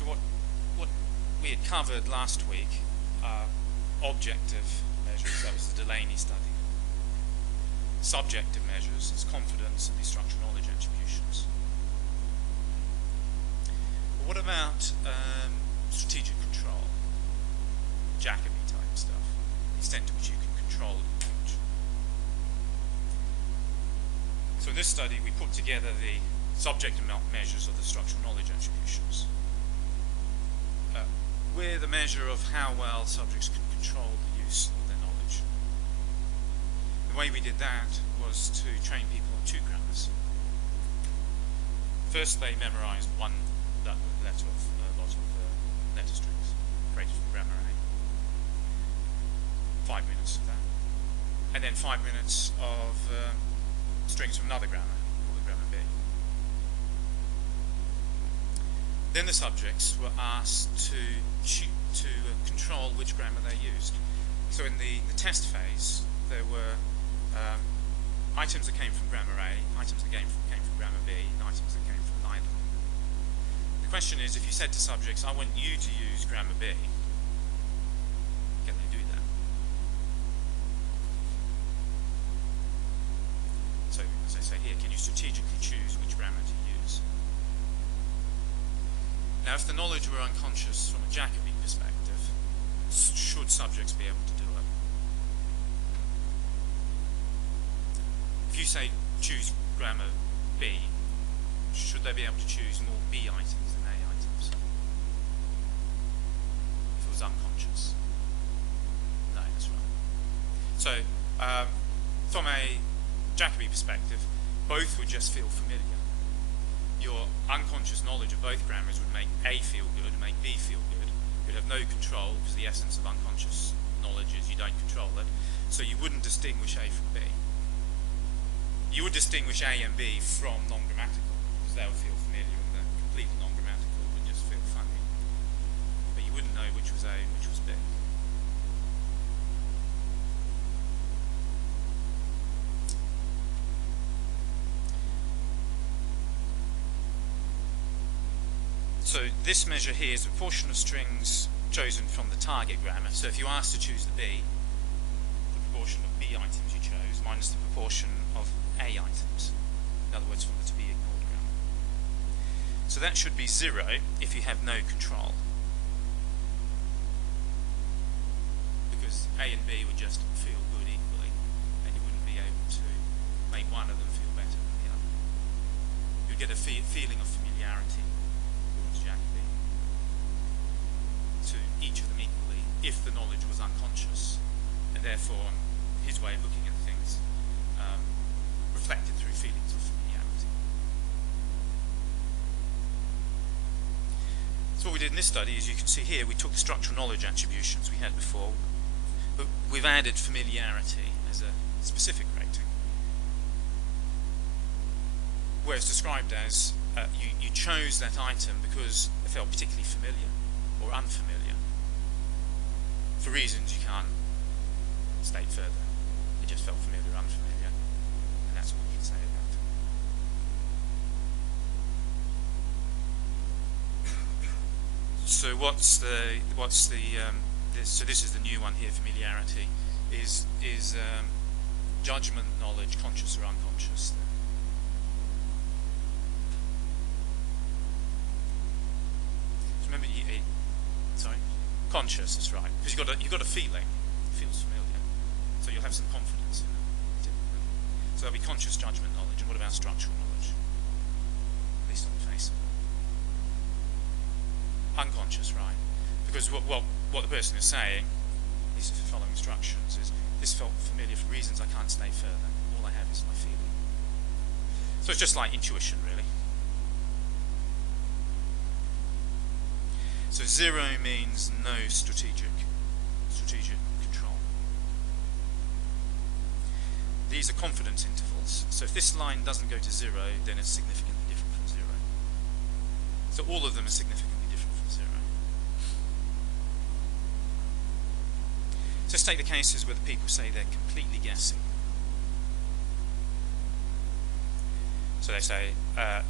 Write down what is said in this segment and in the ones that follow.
So what we had covered last week are objective measures, that was the Delaney study. Subjective measures, it's confidence and these structural knowledge attributions. But what about strategic control? Jacobi type stuff, the extent to which you can control the knowledge. So in this study we put together the subjective measures of the structural knowledge attributions. With a measure of how well subjects can control the use of their knowledge. The way we did that was to train people on 2 grammars. First they memorized one lot of letter strings created from grammar A. 5 minutes of that. And then 5 minutes of strings from another grammar, called grammar B. Then the subjects were asked to control which grammar they used. So in the test phase, there were items that came from grammar A, items that came from grammar B, and items that came from neither. The question is, if you said to subjects, I want you to use grammar B, can they do that? So, as I say here, can you strategically choose which grammar to use? Now, if the knowledge were unconscious from a Jacobi perspective, should subjects be able to do it? If you say choose grammar B, should they be able to choose more B items than A items? If it was unconscious? No, that's right. So, from a Jacobi perspective, both would just feel familiar. Your unconscious knowledge of both grammars would make A feel good, make B feel good. You'd have no control, because the essence of unconscious knowledge is you don't control it. So you wouldn't distinguish A from B. You would distinguish A and B from non-grammatical, because they would feel familiar, and the completely non-grammatical would just feel funny. But you wouldn't know which was A and which was B. So this measure here is the proportion of strings chosen from the target grammar. So if you asked to choose the B, the proportion of B items you chose minus the proportion of A items. In other words, from the to be ignored grammar. So that should be 0 if you have no control. Because A and B would just feel good equally, and you wouldn't be able to make one of them feel better than the other. You'd get a feeling of familiarity Jacobi to each of them equally if the knowledge was unconscious, and therefore his way of looking at things reflected through feelings of familiarity. So what we did in this study, as you can see here, we took the structural knowledge attributions we had before, but we've added familiarity as a specific rating, where it's described as you chose that item because it felt particularly familiar or unfamiliar for reasons you can't state further. It just felt familiar or unfamiliar, and that's all you can say about it. So so this is the new one here. Familiarity is judgment, knowledge, conscious or unconscious. Remember, conscious is right, because you've got a feeling. It feels familiar, so you'll have some confidence in it. So there'll be conscious judgment knowledge. And what about structural knowledge? At least on the face of it. Unconscious, right? Because what the person is saying, is following instructions, is this felt familiar for reasons I can't state further. All I have is my feeling. So it's just like intuition, really. So 0 means no strategic control. These are confidence intervals. So if this line doesn't go to 0, then it's significantly different from 0. So all of them are significantly different from 0. So let's take the cases where the people say they're completely guessing. So they say, I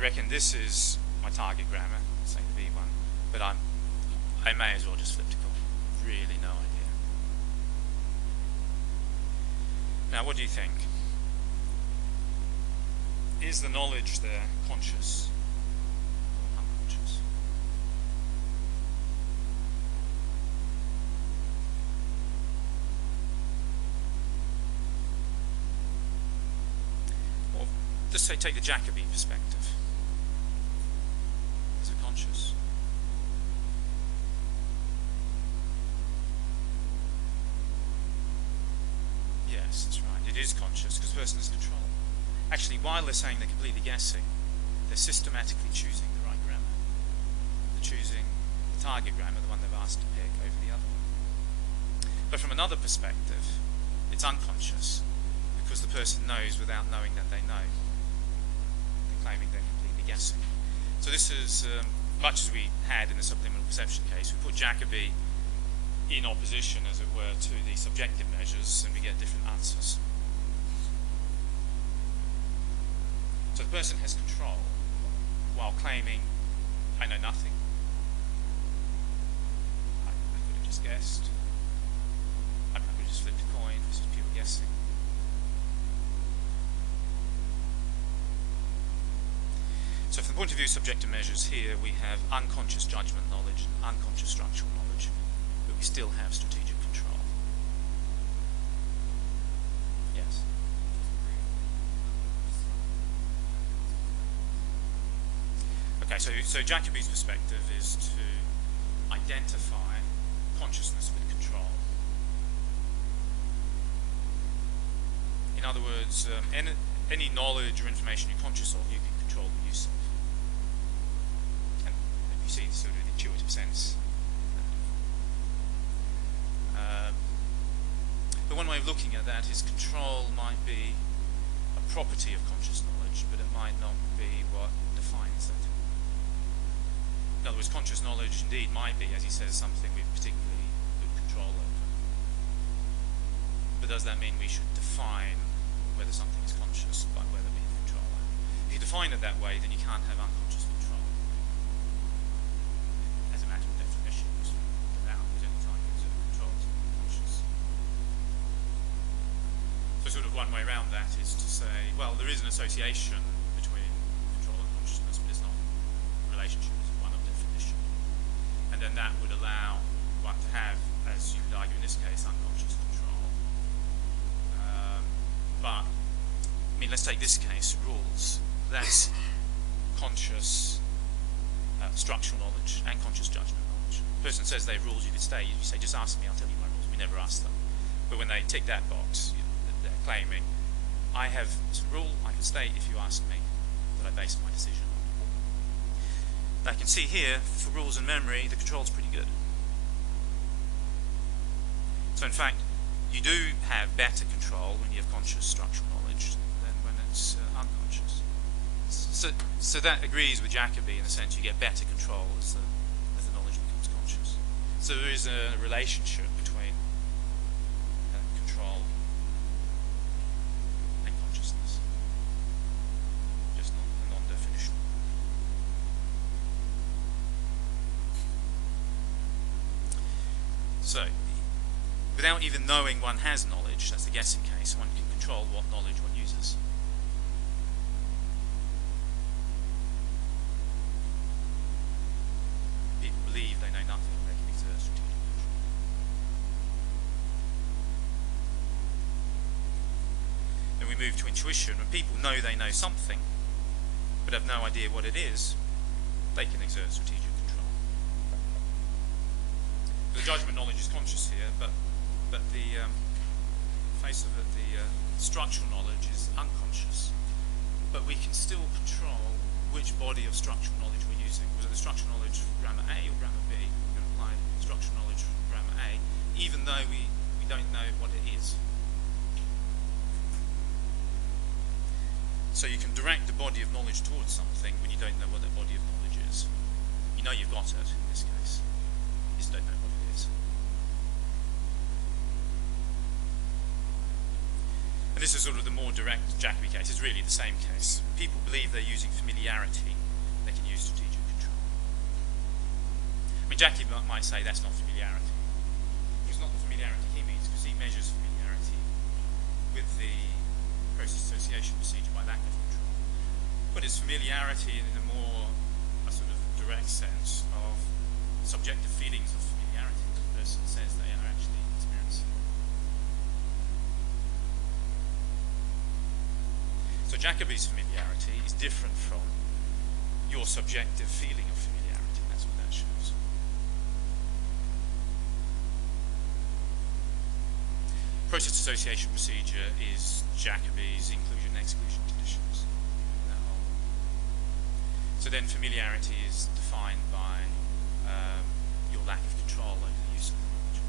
reckon this is my target grammar, say the B one. but I may as well just flip to coin. Really no idea. Now, what do you think? Is the knowledge there conscious or unconscious? Or just say, take the Jacobi perspective. Is it conscious? Yes, that's right. It is conscious because the person has control. Actually, while they're saying they're completely guessing, they're systematically choosing the right grammar. They're choosing the target grammar, the one they've asked to pick, over the other one. But from another perspective, it's unconscious because the person knows without knowing that they know. They're claiming they're completely guessing. So this is, much as we had in the subliminal perception case, we put Jacobi in opposition, as it were, to the subjective measures, and we get different answers. So the person has control while claiming, I know nothing. I could have just guessed. I could have just flipped a coin. This is pure guessing. So from the point of view of subjective measures here, we have unconscious judgment knowledge and unconscious structural knowledge, but we still have strategic control. Yes? Okay, so Jacobi's perspective is to identify consciousness with control. In other words, any knowledge or information you're conscious of, you can control the use of. And you see the sort of intuitive sense. But one way of looking at that is control might be a property of conscious knowledge, but it might not be what defines it. In other words, conscious knowledge indeed might be, as he says, something we've particularly good control over. But does that mean we should define whether something is conscious by whether we have control over it? If you define it that way, then you can't have unconscious control. As a matter of definition, without there's any time you exert control to be conscious. So sort of one way around that is to say, well, there is an association between control and consciousness, but it's not a relationship. And then that would allow one to have, as you could argue in this case, unconscious control. But, I mean, let's take this case, rules. That's conscious structural knowledge and conscious judgment knowledge. The person says they have rules, you could say, just ask me, I'll tell you my rules. We never ask them. But when they tick that box, they're claiming, I have some rule I can state if you ask me that I base my decision on. I can see here, for rules and memory, the control's pretty good. So in fact, you do have better control when you have conscious structural knowledge than when it's unconscious. So that agrees with Jacobi in the sense you get better control as the knowledge becomes conscious. So there is a relationship between control and consciousness. Just not a non-definitional. So, without even knowing one has knowledge, that's the guessing case, one can control what knowledge one uses. People believe they know nothing, they can exert strategic control. Then we move to intuition. When people know they know something, but have no idea what it is, they can exert strategic control. The judgment knowledge is conscious here, but the face of it, the structural knowledge is unconscious. But we can still control which body of structural knowledge we're using. Was it the structural knowledge from grammar A or grammar B? We're going to apply structural knowledge from grammar A, even though we don't know what it is. So you can direct the body of knowledge towards something when you don't know what that body of knowledge is. You know you've got it in this case. You just don't know what it is. And this is sort of the more direct Jacobi case. It's really the same case. People believe they're using familiarity. They can use strategic control. mean, Jackie might say that's not familiarity. It's not the familiarity he means, because he measures familiarity with the process association procedure by lack of control. But it's familiarity in a more sort of direct sense of subjective feelings of familiarity that the person says they are actually experiencing. So Jacobi's familiarity is different from your subjective feeling of familiarity. That's what that shows. Process association procedure is Jacobi's inclusion-exclusion conditions. So then familiarity is defined by your lack of control over the use of knowledge.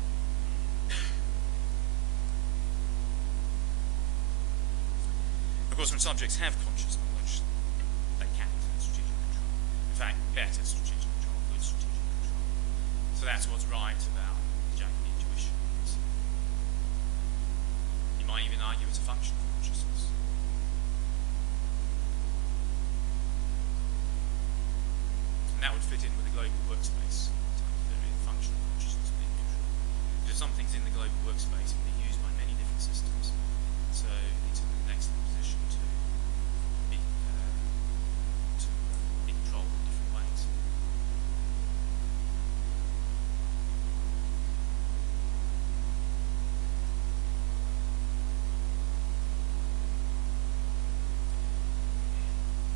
Of course, when subjects have conscious knowledge, they can't have strategic control. In fact, better strategic control, good strategic control. So that's what's right about the Jacobi intuition. You might even argue it's a function of consciousness. And that would fit in with the global workspace. There is a function of consciousness being controlled. Because some things in the global workspace can be used by many different systems. So it's in an excellent position to be controlled in different ways.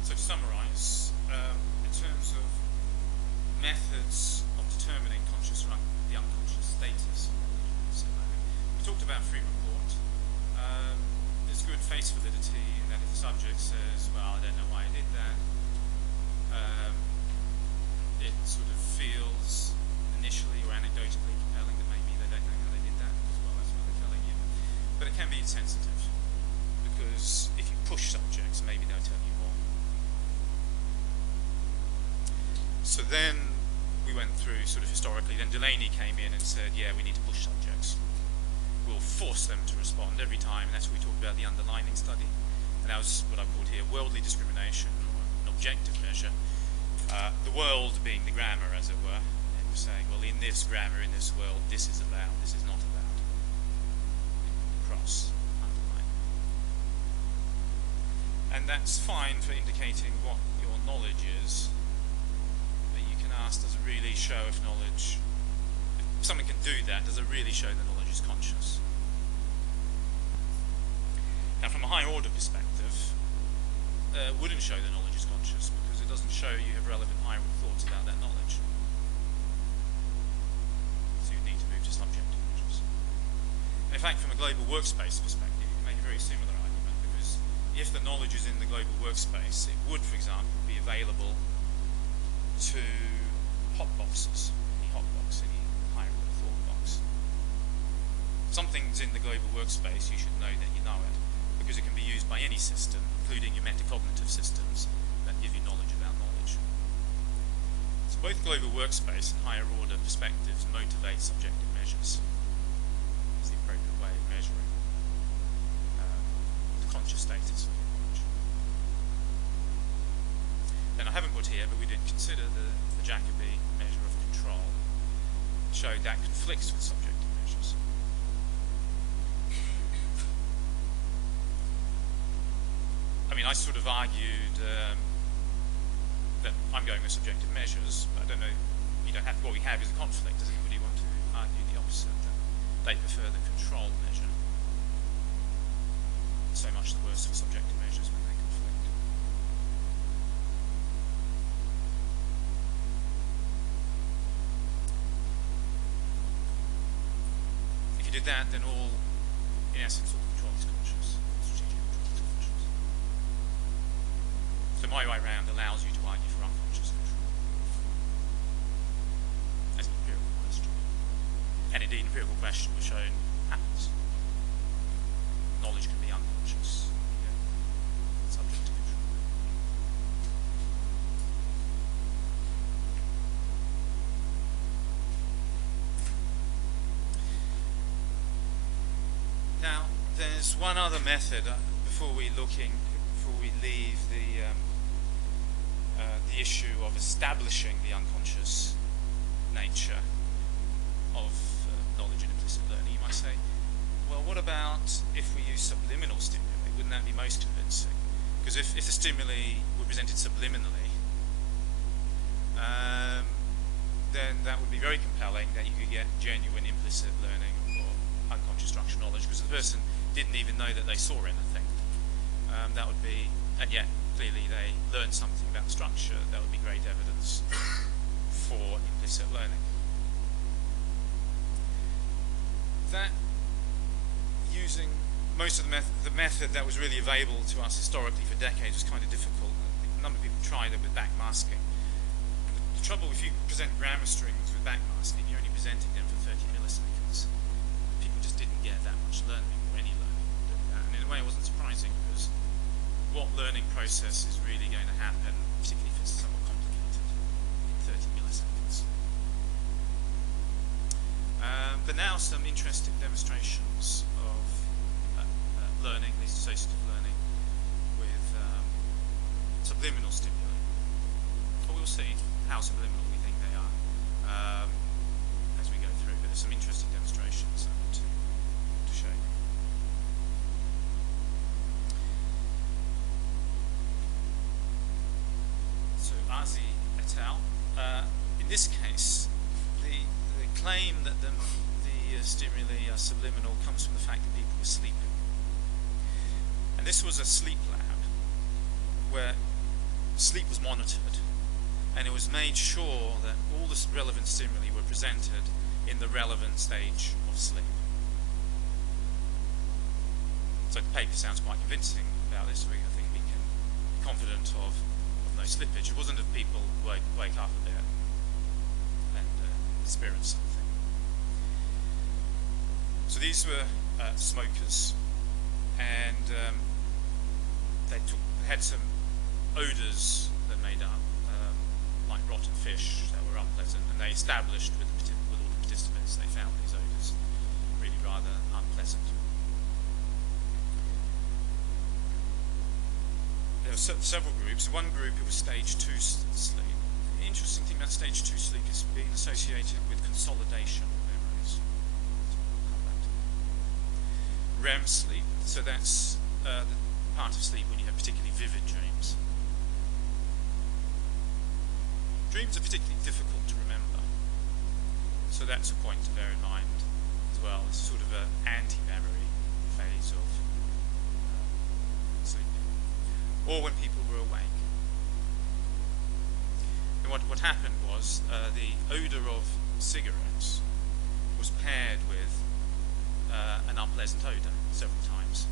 So to summarise, in terms of methods of determining conscious or the unconscious status, we talked about free report. There's good face validity in that if the subject says, well, I don't know why I did that, it sort of feels initially or anecdotally compelling that maybe they don't know how they did that as well, that's what they're telling you. But it can be insensitive, because if you push subjects, maybe they'll tell you more. So then we went through sort of historically, then Delaney came in and said, yeah, we need to push subjects. We'll force them to respond every time, and that's what we talked about the underlining study. And that was what I called here worldly discrimination, or an objective measure. The world being the grammar, as it were. And we're saying, well, in this grammar, in this world, this is allowed, this is not allowed. Cross, underline. And that's fine for indicating what your knowledge is. But you can ask, does it really show if knowledge, if someone can do that, does it really show that knowledge is conscious? Now, from a high order perspective, it wouldn't show that knowledge is conscious, because it doesn't show you have relevant higher order thoughts about that knowledge. So you need to move to subjective measures. And in fact, from a global workspace perspective, you can make a very similar argument, because if the knowledge is in the global workspace, it would, for example, be available to hot boxes, any hot box, any higher order thought box. Something's in the global workspace, you should know that you know it, because it can be used by any system, including your metacognitive systems that give you knowledge about knowledge. So both global workspace and higher order perspectives motivate subjective measures. It's the appropriate way of measuring the conscious status of your knowledge. Then I haven't put here, but we did consider the Jacobi measure of control, showed that conflicts with subjective measures. I mean, I sort of argued that I'm going with subjective measures, but I don't know, you don't have, what we have is a conflict. Does anybody want to argue the opposite, that they prefer the control measure? So much the worse for subjective measures when they conflict. If you did that, then all, in essence, all control is conscious. Strategic control is conscious. So my way round allows you to argue for unconscious control as an empirical question. And indeed, empirical question was shown happens. Knowledge can be unconscious, subject to control. Now, there's one other method before we leave the issue of establishing the unconscious nature of knowledge and implicit learning, you might say, well, what about if we use subliminal stimuli? Wouldn't that be most convincing? Because if the stimuli were presented subliminally, then that would be very compelling that you could get genuine implicit learning or unconscious structural knowledge, because the person didn't even know that they saw anything. That would be, and yet clearly they learned something about the structure. That would be great evidence for implicit learning. That, using most of the method that was really available to us historically for decades, was kind of difficult. A number of people tried it with backmasking. The trouble, if you present grammar strings with backmasking, you're only presenting them for 30 milliseconds. People just didn't get that much learning, or any learning doing that. And in a way, it wasn't surprising, because what learning process is really going to happen, particularly if it's somewhat complicated, in 30 milliseconds. But now some interesting demonstrations of learning, these associative learning, with subliminal stimuli. But we'll see how subliminal we think they are as we go through. But there's some interesting demonstrations to show you. So Azi et al. In this case, the claim that the stimuli are subliminal comes from the fact that people were sleeping. And this was a sleep lab where sleep was monitored, and it was made sure that all the relevant stimuli were presented in the relevant stage of sleep. So the paper sounds quite convincing about this. I think we can be confident of no slippage. It wasn't that people wake up a bit and experience something. So these were smokers, and they had some odours that made up, like rotten fish, that were unpleasant, and they established with all the participants, they found these odours really rather unpleasant. There were several groups. One group, it was stage 2 sleep. The interesting thing about stage 2 sleep is being associated with consolidation of memories. REM sleep, so that's the part of sleep when you have particularly vivid dreams. Dreams are particularly difficult to remember, so that's a point to bear in mind as well. It's sort of an anti-memory phase of sleeping, or when people were awake. And what happened was the odour of cigarettes was paired with an unpleasant odour several times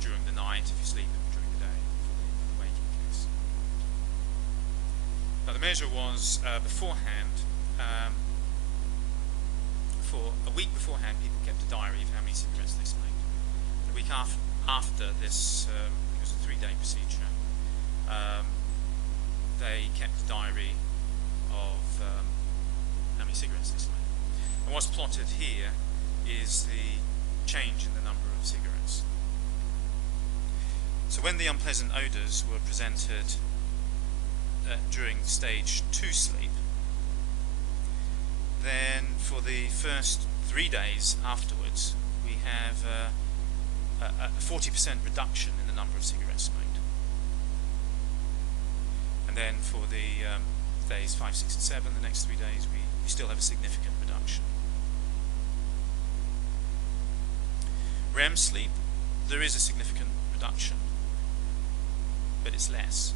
during the night if you sleep, and during the day for the waking case. Now the measure was beforehand, for a week beforehand, people kept a diary of how many cigarettes they smoked. A week after this, it was a 3-day procedure, they kept a diary of how many cigarettes they smoked. And what's plotted here is the change in the number of cigarettes. So when the unpleasant odours were presented during stage 2 sleep, then for the first 3 days afterwards, we have a 40% reduction in the number of cigarettes smoked. And then for the days 5, 6, and 7, the next 3 days, we still have a significant reduction. REM sleep, there is a significant reduction, but it's less.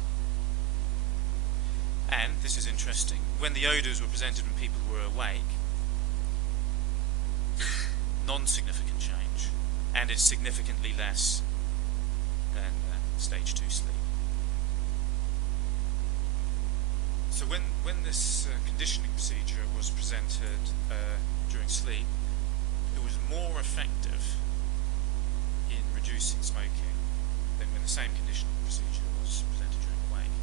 And, this is interesting, when the odours were presented when people were awake, non-significant change, and it's significantly less than stage 2 sleep. So when this conditioning procedure was presented during sleep, it was more effective in reducing smoking than when the same conditioning procedure was presented during wake.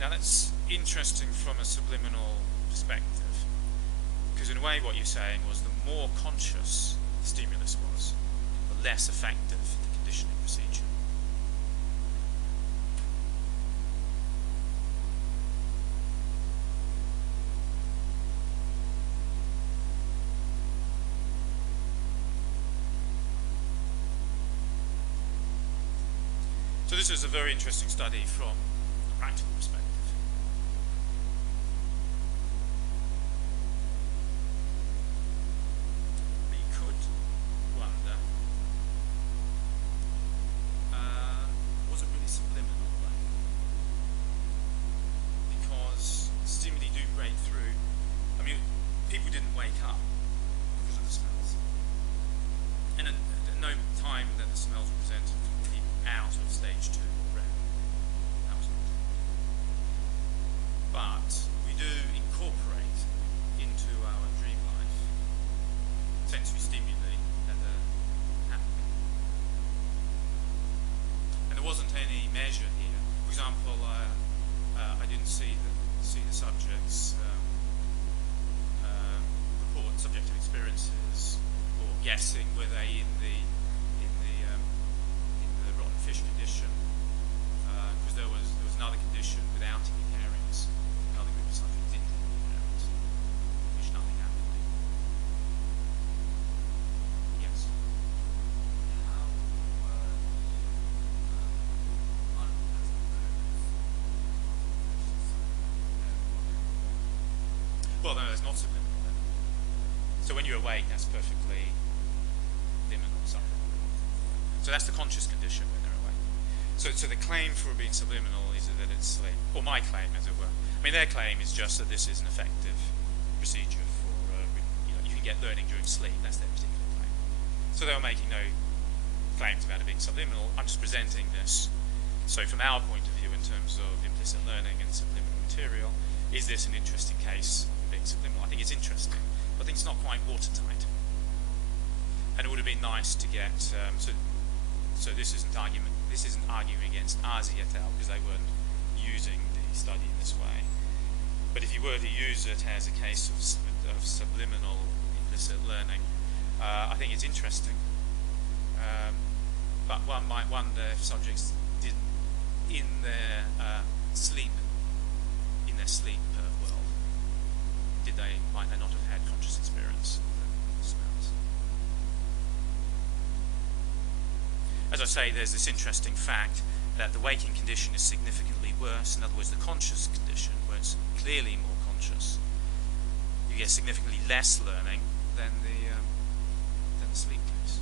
Now that's interesting from a subliminal perspective, because in a way what you're saying was the more conscious the stimulus was, the less effective the conditioning procedure. this is a very interesting study from a practical perspective. But you could wonder, was it really subliminal though? Because stimuli do break through. I mean, people didn't wake up because of the smells. And at no time that the smells were presented to people out of stage 2 or REM. That was not. But we do incorporate into our dream life sensory stimuli that are happening. And there wasn't any measure here. For example, I didn't see the subjects report subjective experiences or guessing were they in the rotten fish condition, because there was another condition without any pairings. Another group of subjects didn't have any pairings, which nothing happened in. Yes. How were the unpleasant moments? Well, no, it's not subliminal then. So when you're awake, that's perfectly liminal, subliminal. So that's the conscious condition when they're awake. So the claim for being subliminal is that it's sleep, or my claim, as it were. I mean, their claim is just that this is an effective procedure for, you can get learning during sleep. That's their particular claim. So they were making no claims about it being subliminal. I'm just presenting this. So from our point of view, in terms of implicit learning and subliminal material, is this an interesting case of being subliminal? I think it's interesting, but I think it's not quite watertight. And it would have been nice to get so this isn't arguing against Arzi et al. Because they weren't using the study in this way. But if you were to use it as a case of subliminal implicit learning, I think it's interesting. But one might wonder if subjects did in their sleep world, might they not have had conscious experience of the smells? As I say, there's this interesting fact that the waking condition is significantly worse. In other words, the conscious condition, where it's clearly more conscious, you get significantly less learning than the sleep case.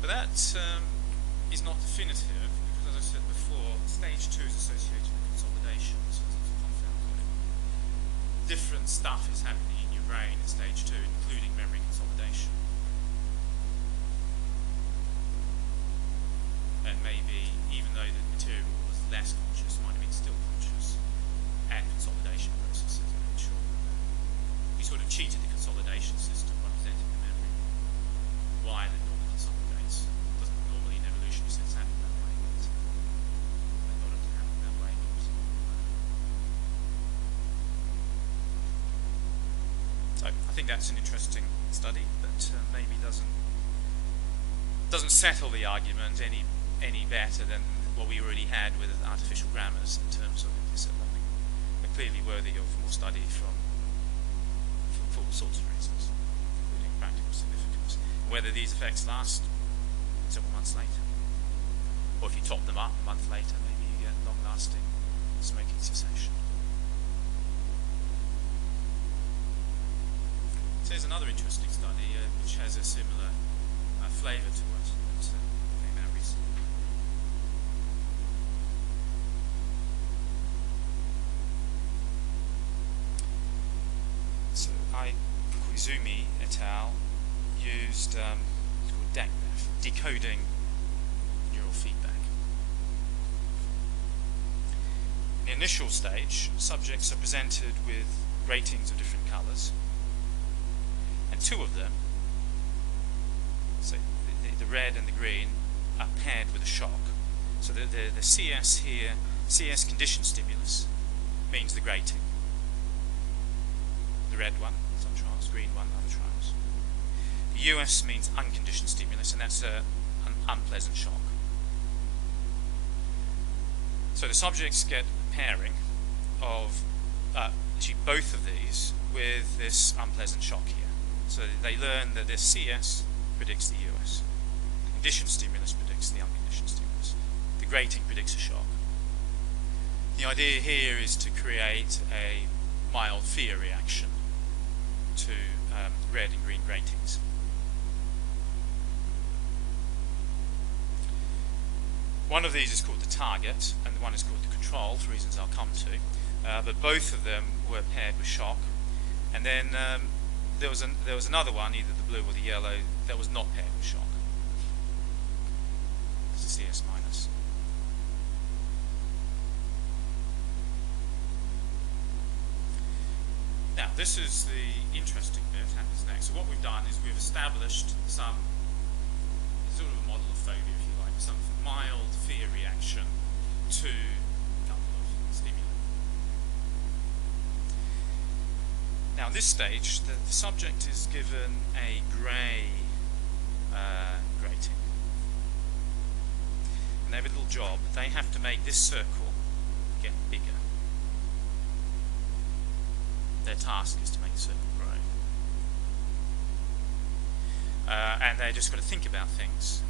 But that is not definitive, because as I said before, stage 2 is associated with consolidations, as a confound code. Different stuff is happening in your brain in stage 2, including memory consolidation. And maybe, even though the material was less conscious, might have been still conscious, and consolidation processes made sure that we sort of cheated the consolidation system by presenting the memory. While it normally consolidates. Doesn't normally in evolutionary sense happen that way, but they got it to happen that way. So I think that's an interesting study, but maybe doesn't settle the argument any better than what we already had with artificial grammars in terms of implicit learning. But clearly worthy of more study for all sorts of reasons, including practical significance. Whether these effects last several months later, or if you top them up a month later, maybe you get long-lasting smoking cessation. So here's another interesting study which has a similar flavour to it that came out recently. So Koizumi et al. Used it's called DECNEF, decoding neural feedback. In the initial stage, subjects are presented with ratings of different colours, and two of them, so the red and the green, are paired with a shock. So the CS here, CS conditioned stimulus, means the grating. The red one, some trials, green one, other trials. The US means unconditioned stimulus, and that's an unpleasant shock. So the subjects get a pairing of actually both of these with this unpleasant shock here. So they learn that this CS predicts the US. conditioned stimulus predicts the unconditioned stimulus. The grating predicts a shock. The idea here is to create a mild fear reaction to red and green gratings. One of these is called the target, and the one is called the control, for reasons I'll come to. But both of them were paired with shock. And then there was another one, either the blue or the yellow, that was not paired with shock. It's a CS minus. Now, this is the interesting bit that happens next. So what we've done is we've established some sort of a model of phobia, if you like, some mild fear reaction to a couple of stimuli. Now, at this stage, the subject is given a grey grating. And they have a little job. They have to make this circle get bigger. Their task is to make the circle grow. And they're just got to think about things.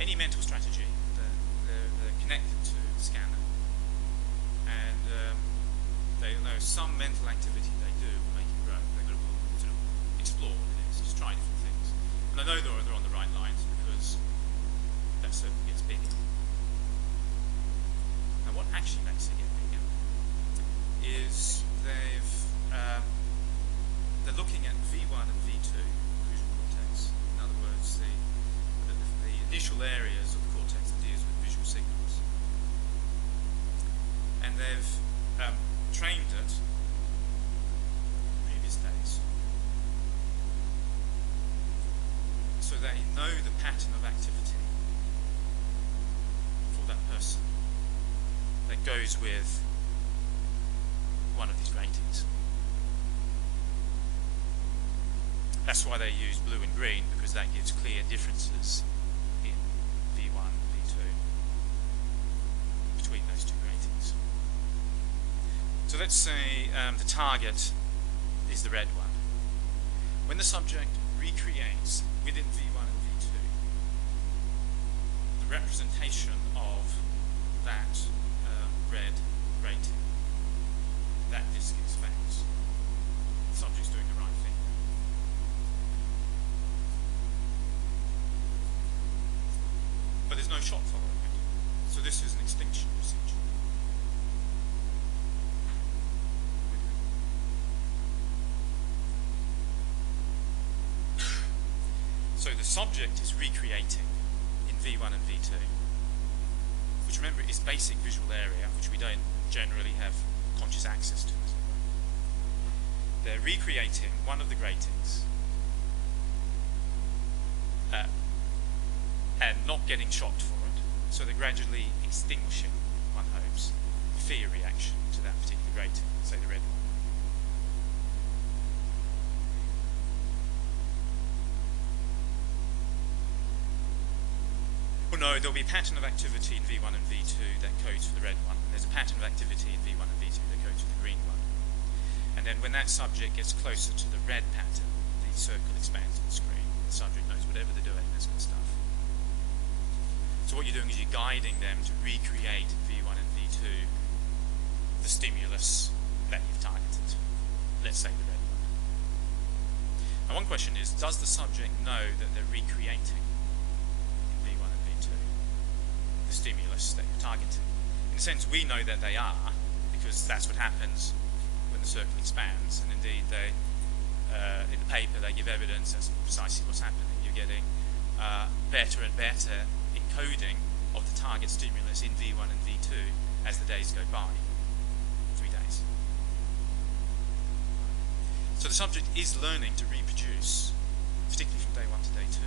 Any mental strategy, they're connected to the scanner. And they know some mental activity they do will make it grow. They're going to sort of explore what it is, just try different things. And I know they're on the right lines because that circle gets bigger. Now what actually makes it get bigger is they're looking at V1 and V2 visual cortex. In other words, the initial areas of the cortex that deals with visual signals. And they've trained it in previous days so they know the pattern of activity for that person that goes with one of these gratings. That's why they use blue and green, because that gives clear differences in V1 and V2 between those two gratings. So let's say the target is the red one. When the subject recreates within V1 and V2 the representation of that red grating, that disc expands. The subject's doing the right thing. But there's no shock following it. So this is an extinction procedure. So the subject is recreating in V1 and V2, which remember is basic visual area, which we don't generally have conscious access to. They're recreating one of the gratings and not getting shocked for it. So they're gradually extinguishing, one hopes, fear reaction to that particular grating, say the red one. Well, no, there'll be a pattern of activity in V1 and V2 that codes for the red one. There's a pattern of activity in V1 and V2 that codes for the green one. And then when that subject gets closer to the red pattern, the circle expands on the screen. The subject knows whatever they're doing, this kind of stuff. So what you're doing is you're guiding them to recreate in V1 and V2 the stimulus that you've targeted. Let's say the red one. Now one question is, does the subject know that they're recreating in V1 and V2 the stimulus that you're targeting? In a sense, we know that they are, because that's what happens when the circle expands, and indeed they, in the paper they give evidence as to precisely what's happening. You're getting better and better encoding of the target stimulus in V1 and V2 as the days go by. 3 days. So the subject is learning to reproduce, particularly from day 1 to day 2,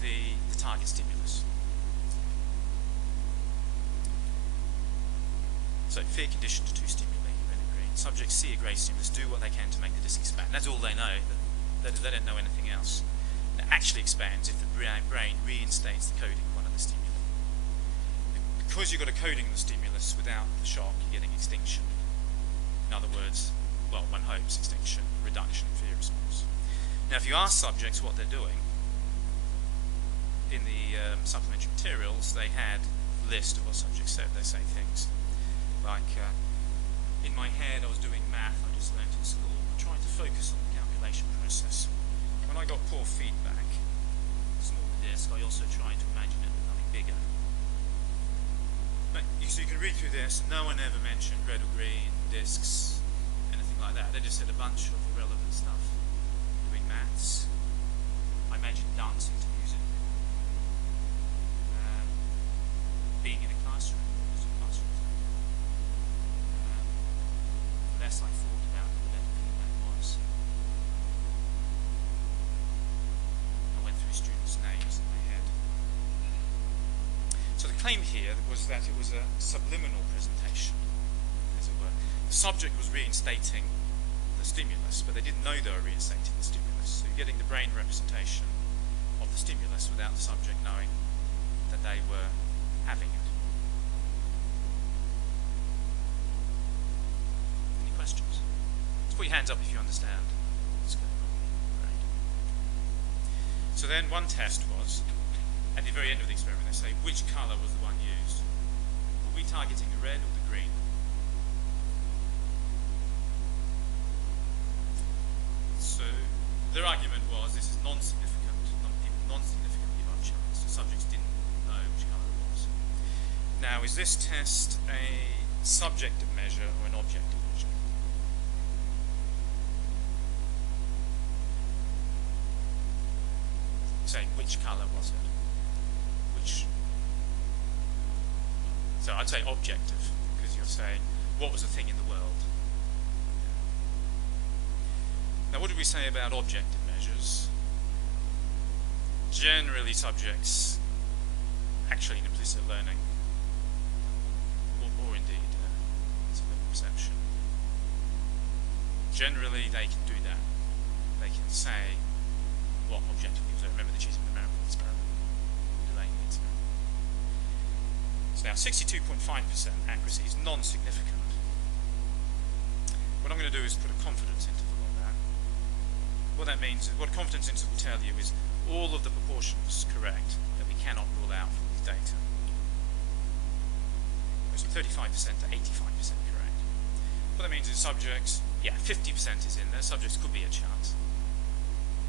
the target stimulus. So fear conditioned to 2 stimuli, red and green. Subjects see a grey stimulus, do what they can to make the disc expand. That's all they know. They don't know anything else. It actually expands if the brain reinstates the coding of one of the stimuli. Because you've got a coding of the stimulus without the shock, you're getting extinction. In other words, well, one hopes extinction, reduction in fear response. Now, if you ask subjects what they're doing, supplementary materials, they had a list of what subjects said. They say things like, in my head I was doing math I just learnt at school, trying to focus on the calculation process. When I got poor feedback, smaller disk, I also tried to imagine it becoming bigger. But so you can read through this, no one ever mentioned red or green, disks, anything like that. They just said a bunch of irrelevant stuff. Doing maths, I imagined dancing to music. Being in a classroom, there's a classroom. The less I thought about it, the better feedback was. I went through students' names in my head. So the claim here was that it was a subliminal presentation, as it were. The subject was reinstating the stimulus, but they didn't know they were reinstating the stimulus. So you're getting the brain representation of the stimulus without the subject knowing that they were having it. Any questions? Just put your hands up if you understand what's going on. Great. So then one test was, at the very end of the experiment, they say, which colour was the one used? Were we targeting the red or the green? So their argument was this is non-significant. People non-significantly above chance. The subjects didn't know which colour it was. Now, is this test a subjective measure or an objective measure? Saying which colour was it? So I'd say objective, because you're saying what was the thing in the world. Now, what did we say about objective measures? Generally, subjects actually in implicit learning, or indeed subliminal perception, generally they can do that. They can say what objectively was there. Remember the cheating numerical experiment, delaying the experiment. So now 62.5% accuracy is non-significant. What I'm going to do is put a confidence interval on that. What that means is, what a confidence interval will tell you is all of the proportions correct that we cannot rule out from these data. It's from 35% to 85% correct. What that means is subjects, 50% is in there. Subjects could be a chance.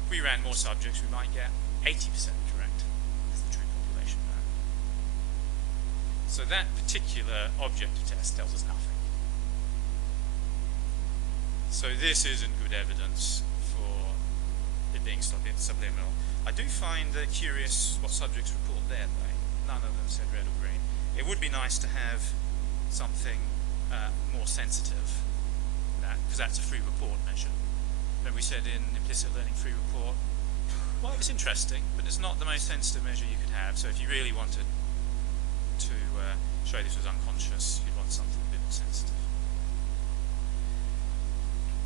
If we ran more subjects, we might get 80% correct. That's the true population value. So that particular objective test tells us nothing. So this isn't good evidence for it being subliminal. I do find curious what subjects report their way. None of them said red or green. It would be nice to have something more sensitive, because that's a free report measure. Remember we said in implicit learning free report, well, it was interesting, but it's not the most sensitive measure you could have. So if you really wanted to show this was unconscious, you'd want something a bit more sensitive.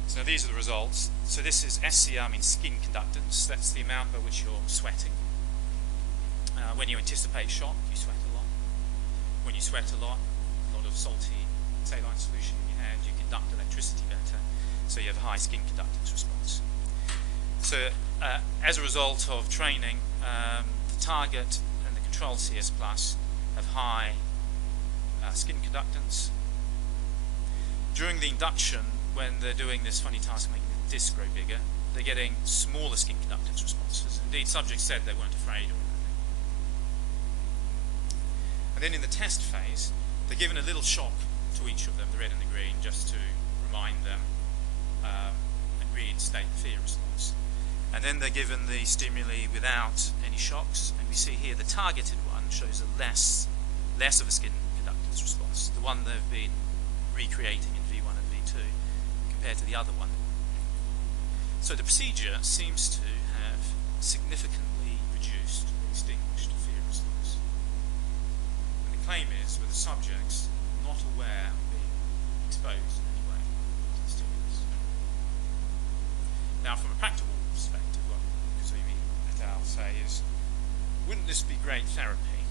So these are the results. So this is SCR, means skin conductance. That's the amount by which you're sweating. When you anticipate shock, you sweat a lot. When you sweat a lot of salty saline solution in your hand, you conduct electricity better. So you have a high skin conductance response. So as a result of training, the target and the control CS plus have high skin conductance. During the induction, when they're doing this funny task making the disc grow bigger, they're getting smaller skin conductance responses. Indeed, subjects said they weren't afraid or anything. And then in the test phase, they're given a little shock to each of them, the red and the green, just to remind them and reinstate the fear response. And then they're given the stimuli without any shocks, and we see here the targeted one shows a less of a skin conductance response, the one they've been recreating in V1 and V2 compared to the other one. So the procedure seems to have significantly reduced or extinguished fear response. And the claim is with the subjects not aware of being exposed in any way to the stimulus. Now from a practical perspective, what Kazumi et al. Say is, wouldn't this be great therapy?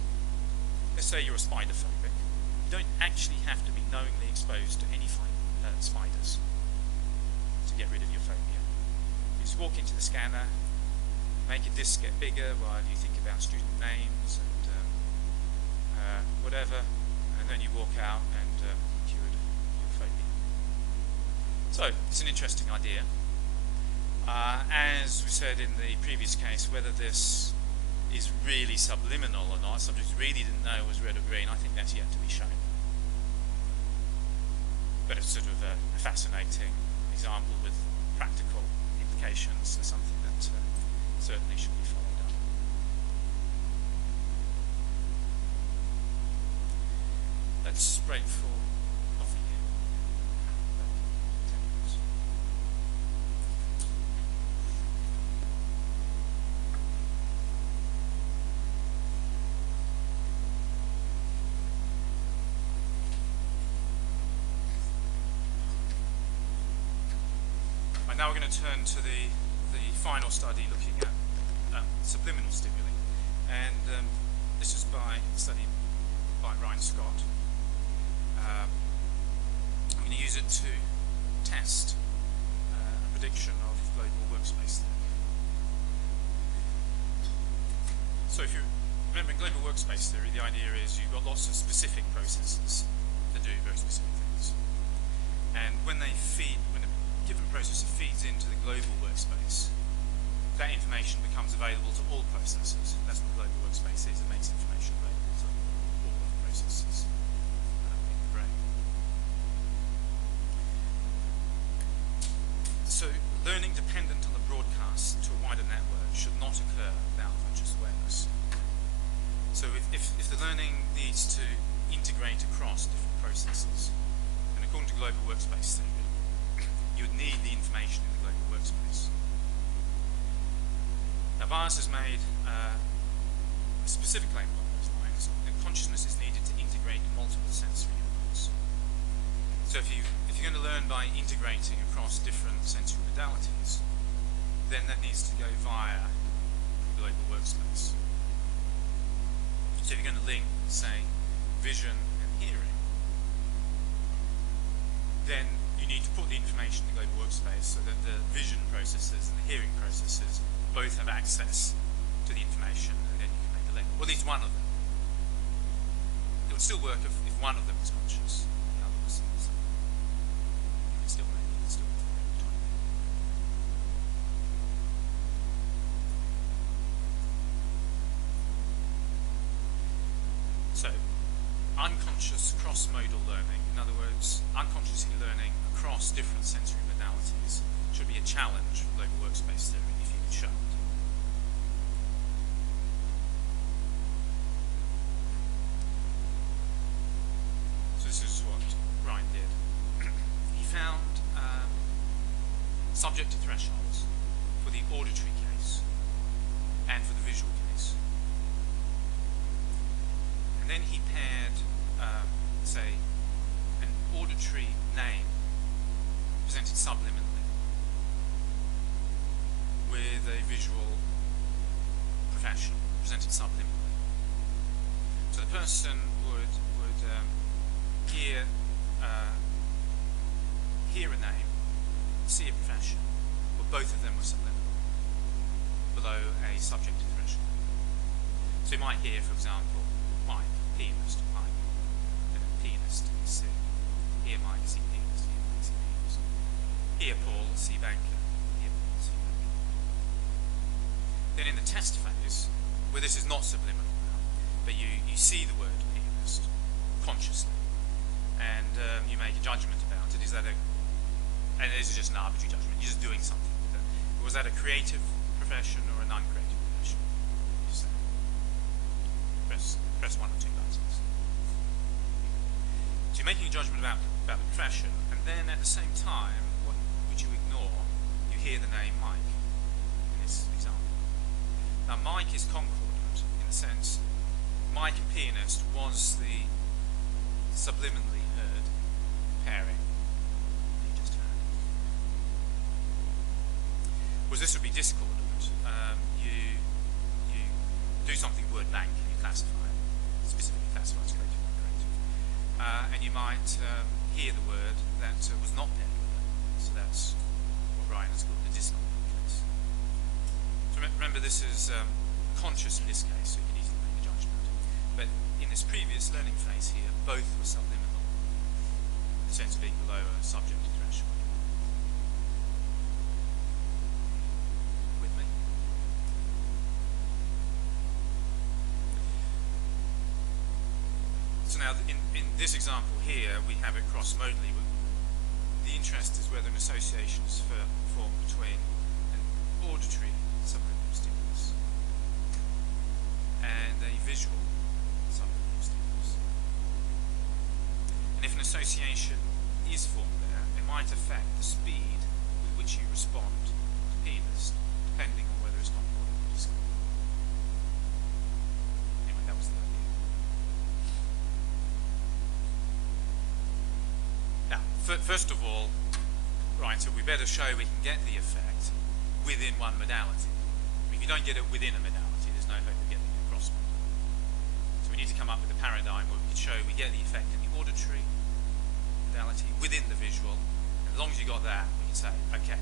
Let's say you're a spider phobic. You don't actually have to be knowingly exposed to any spiders to get rid of your phobia. You just walk into the scanner, make a disc get bigger while you think about student names and whatever, and then you walk out and cured your phobia. So, it's an interesting idea. As we said in the previous case, whether this is really subliminal or not, subjects really didn't know it was red or green, I think that's yet to be shown. But it's sort of a fascinating example with practical implications, so something that certainly should be followed up. Let's break for coffee here. About 10 minutes. Right, now we're going to turn to the final study looking at subliminal stimuli, and this is by a study by Ryan Scott. I'm going to use it to test a prediction of global workspace theory. So if you remember in global workspace theory, the idea is you've got lots of specific processes that do very specific things. And when a given processor feeds into the global workspace, that information becomes available to all processors. That's what the global workspace is. It makes information available to all of the processors in the brain. So learning dependent on the broadcast to a wider network should not occur without conscious awareness. So if the learning needs to integrate across different processes, and according to global workspace theory, you would need the information in the global workspace. Now, Byers has made a specific claim along those lines that consciousness is needed to integrate multiple sensory inputs. So if you're going to learn by integrating across different sensory modalities, then that needs to go via the global workspace. So if you're going to link, say, vision and hearing, then you need to put the information in the global workspace so that the vision processors and the hearing processors both have access to the information, and then you can make a link. Well, at least one of them. It would still work if one of them was conscious, and the other was not. You could still make it, between them. So, unconscious cross-modal learning, in other words, unconsciously learning across different sensory modalities, should be a challenge for global workspace theory if you could show it. So this is what Ryan did. He found subjective thresholds for the auditory case and for the visual case. And then he paired, say, an auditory name presented subliminally with a visual profession presented subliminally. So the person would hear a name, see a profession, but both of them were subliminal, below a subjective threshold. So you might hear, for example, Mike, pianist, Mike, and a pianist, see. Hear Mike, see pianist, hear Mike, see pianist. Hear Paul, see banker, hear Paul, see banker. Then in the test phase, where this is not subliminal now, but you see the word pianist consciously, and you make a judgment about it. Is that and this is just an arbitrary judgment, you're just doing something with it. Was that a creative profession or an uncreative profession? You say. Press one or two buttons. So you're making a judgment about the profession, and then at the same time, what would you ignore? You hear the name Mike in this example. Now Mike is concordant in the sense Mike and pianist was the subliminally heard pairing that you just heard. Whereas this would be discordant. You do something word bank and you classify it, specifically classify as creative or uncreative. And you might hear the word that was not paired with it. So that's what Ryan has called the discordant case. So remember this is conscious in this case, so you can easily make a judgment. But in this previous learning phase here, both were subliminal, in the sense of being below a subjective threshold. With me? So now, in this example here, we have it cross-modally. The interest is whether an association is formed between an auditory subliminal stimulus and a visual subliminal stimulus. And if an association is formed there, it might affect the speed with which you respond to penis, depending on whether it's not audible or discrete. Anyway, that was the idea. Now, first of all, right, so we better show we can get the effect within one modality. I mean, if you don't get it within a modality, there's no hope of getting it across one. So we need to come up with a paradigm where we can show we get the effect in the auditory modality within the visual. And as long as you got that, we can say, okay,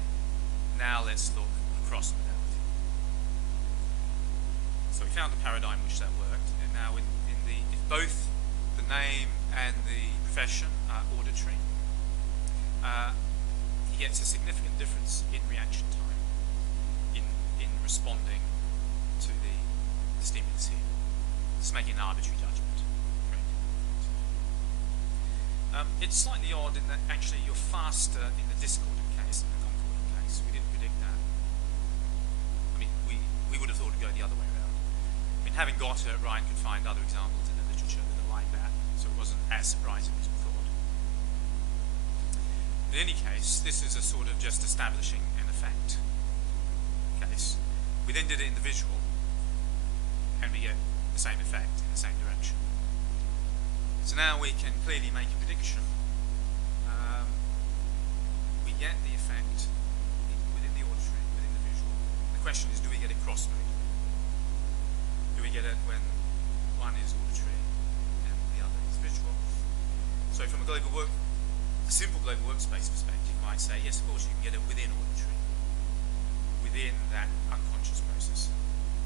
now let's look across modality. So we found a paradigm which that worked, and now if both the name and the profession are auditory, he gets a significant difference in reaction time in responding to the stimulus here. It's making an arbitrary judgment. It's slightly odd in that actually you're faster in the discordant case than the concordant case. We didn't predict that. I mean, we would have thought it'd go the other way around. I mean, having got it, Ryan could find other examples in the literature that are like that, so it wasn't as surprising as we thought. In any case, this is a sort of just establishing an effect case. We then did it in the visual, and we get the same effect in the same direction. So now we can clearly make a prediction. We get the effect within the auditory, within the visual. The question is, do we get it cross-modally? Do we get it when one is auditory and the other is visual? So from a simple global workspace perspective, you might say, yes, of course, you can get it within auditory, within that unconscious process,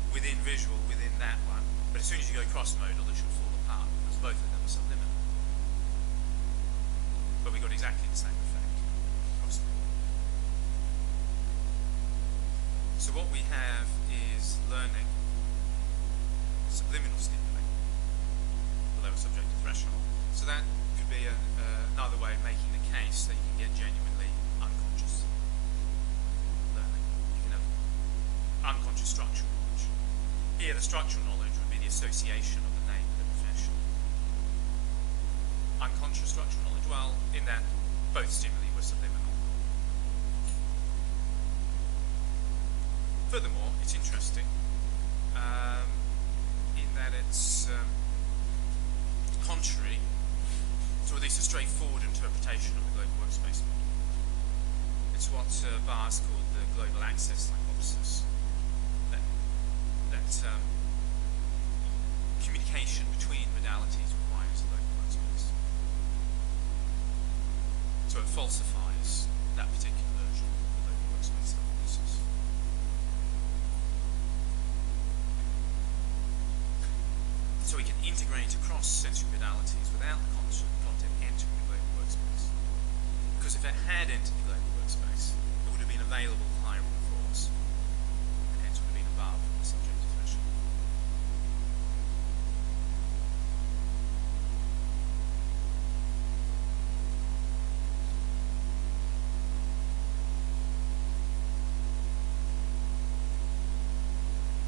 within visual, within that one. But as soon as you go cross-modal, it should fall apart because both of them are subliminal. But we got exactly the same effect cross-modal. So what we have is learning subliminal stimuli below a subjective threshold. So that could be another way of making the case that you can get genuinely unconscious learning. You can have unconscious structural knowledge. Here, the structural knowledge would be the association of the name and the profession. Unconscious structural knowledge, well, in that both stimuli were subliminal. Furthermore, it's interesting in that it's contrary to at least a straightforward interpretation of the global workspace model. It's what Barr's called the global access hypothesis. That communication between modalities requires a global workspace. So it falsifies that particular version of the global workspace hypothesis. So we can integrate across sensory modalities without the content entering the global workspace. Because if it had entered the global workspace, it would have been available to higher order thoughts, and hence would have been above the subjective threshold.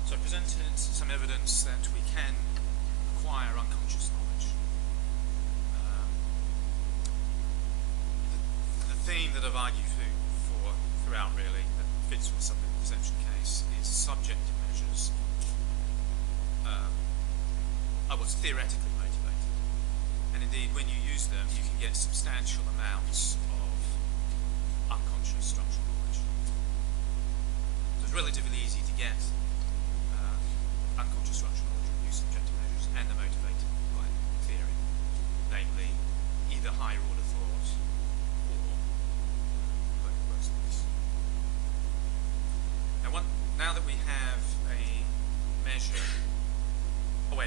So I presented some evidence that we can acquire unconscious knowledge. The theme that I've argued for throughout, really, that fits with the subliminal perception case, is subjective measures are what's theoretically motivated. And indeed, when you use them, you can get substantial amounts of unconscious structural knowledge. So it's relatively easy to get unconscious structural knowledge with use subjective measures, and they're motivated by theory, namely either higher order thought or global workspace. Now that we have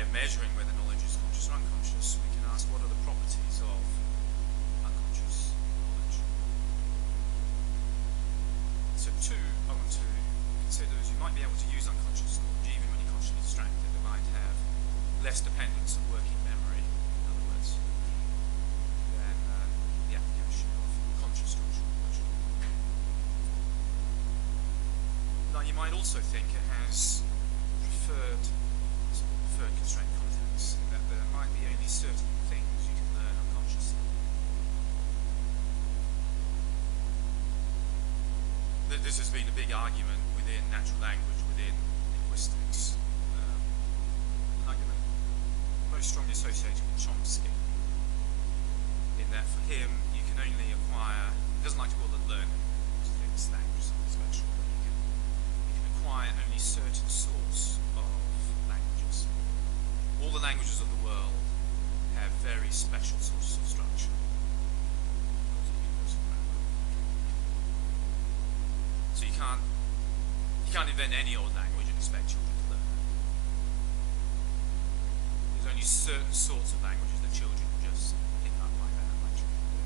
way of measuring whether knowledge is conscious or unconscious, we can ask what are the properties of unconscious knowledge. So two I want to consider is you might be able to use unconscious knowledge even when you're consciously distracted. It might have less dependence on working memory, in other words, than the application of conscious structural knowledge. Now you might also think it has preferred constraint contexts, in that there might be only certain things you can learn unconsciously. This has been a big argument within natural language, within linguistics. An argument most strongly associated with Chomsky, in that for him you can only acquire, he doesn't like to call it learning, because he thinks language is something special, but you can acquire only certain sorts of languages. All the languages of the world have very special sources of structure. So you can't invent any old language and expect children to learn it. There's only certain sorts of languages that children just pick up like that, like children do.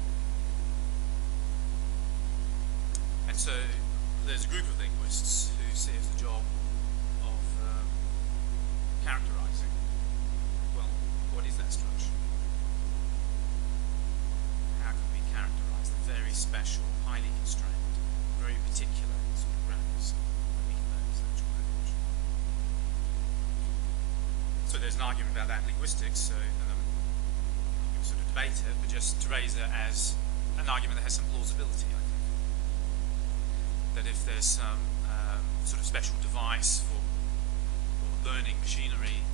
And so there's a group of linguists who see it as the job of characterizing, well, what is that structure? How can we characterize the very special, highly constrained, very particular sort of grammars that we can learn as natural language? So there's an argument about that in linguistics, so and I'm not going to sort of debate it, but just to raise it as an argument that has some plausibility, I think. That if there's some sort of special device for learning machinery